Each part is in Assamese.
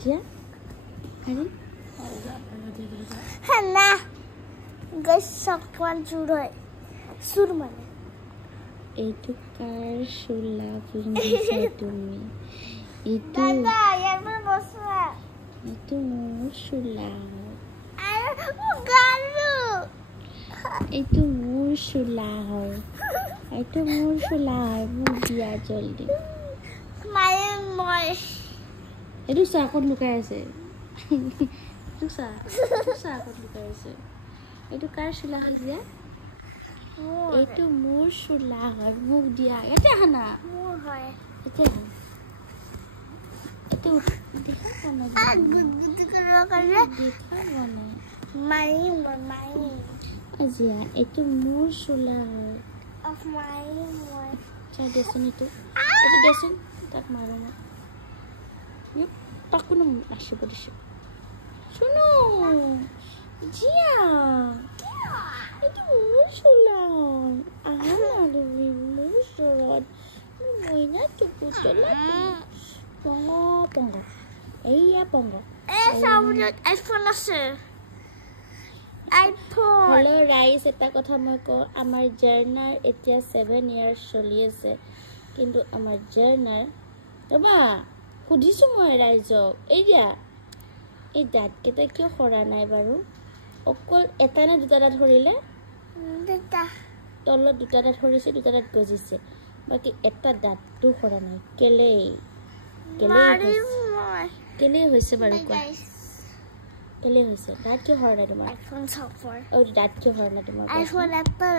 জিয়া আৰে না গাইস সকমান সুৰ মানে এইটো কাৰ চুলা পিন্ধিছা তুমি এইটো দাদা একবাৰ বসা এইটো মোৰ চুলা আৰে গালু এইটো মোৰ চুলা হয় এইটো মোৰ চুলা হয় মোক দিয়া জলদি মায়ে মই এইটো চা ক'ত লুকাই আছে এইটো চা ক'ত লুকাই আছে এইটো কাৰ চুলা হয় জিয়া এইটো মোৰ চুলা হয় মোক দিয়া এটা হানা মোৰ হয় এটা এইটো দেখা কোন গুদগুদ কৰা কাৰণে দেখা কোন মাই আজিয়া এইটো মোৰ চুলা হয় অফ মাই মই চাই দেচোন এইটো দেচোন তাক মাৰো মই তাকো নাচিব দিছো শুনো জিয়া এইটো মোৰ চুলা হয় আহা মাৰিবি মোৰ চুলত মইনা টুকুতলা পংগ এইয়া পংগ এই সামুদ্ৰত আইফোন আছে আইফোন হেল্ল' ৰাইজ এটা কথা মই কওঁ আমাৰ জাৰ্নাৰ এতিয়া 7 ইয়াৰ্ছ চলি আছে কিন্তু আমাৰ জাৰ্নাৰ ৰ'বা সুধিছোঁ মই ৰাইজক এইয়া এই দাঁতকেইটা কিয় সৰা নাই বাৰু অকল এটা নে দুটা দাঁত সৰিলে দুটা তলত দুটা দাঁত সৰিছে দুটা দাঁত গজিছে বাকী এটা দাঁতটো সৰা নাই কেলেই হৈছে বাৰু কোৱা কেলে হৈছে দাঁত কিয় সৰা নাই তোমাৰ আইফোন চফৰ দাঁত কিয় সৰা নাই তোমাৰ আইফোন এটা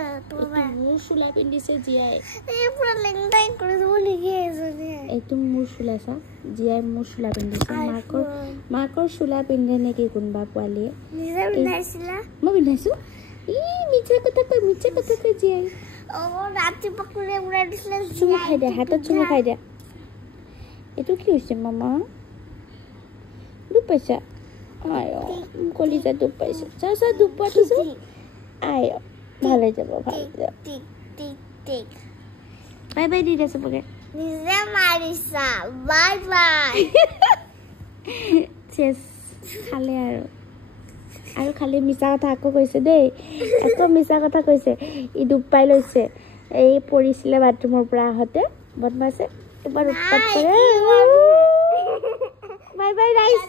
মোৰ চুলা পিন্ধিছে জীয়াই এই পুৰা লেংটাই কৰি দিব নেকি এজনী এইটো মোৰ চুলা চা জীয়াই মোৰ চুলা পিন্ধিছে মাকৰ চুলা পিন্ধে নেকি কোনোবা পোৱালীয়ে নিজে পিন্ধাইছিলা মই পিন্ধাইছো মিছা কথা কৈ জীয়াই ৰাতিপুৱা কোনে উৰাই দিছিলে চুমু খাই দিয়া হাতত চুমু খাই দিয়া এইটো কি হৈছে মামা দুখ পাইছা আয় কলিজা দুখ পাইছে চা দুখ পাইছো আয় ভাল হৈ যাব বাই বাই দি দিয়া চবকে নিজে মাৰিছা বাই বাই চেছ খালে আৰু খালি মিছা কথা আকৌ কৈছে দেই আকৌ মিছা কথা কৈছে ই দুখ পাই লৈছে এই পৰিছিলে বাথৰুমৰ পৰা আহোঁতে বদমাছে এবাৰ উৎপাত কৰে বাই বাই ৰাইজ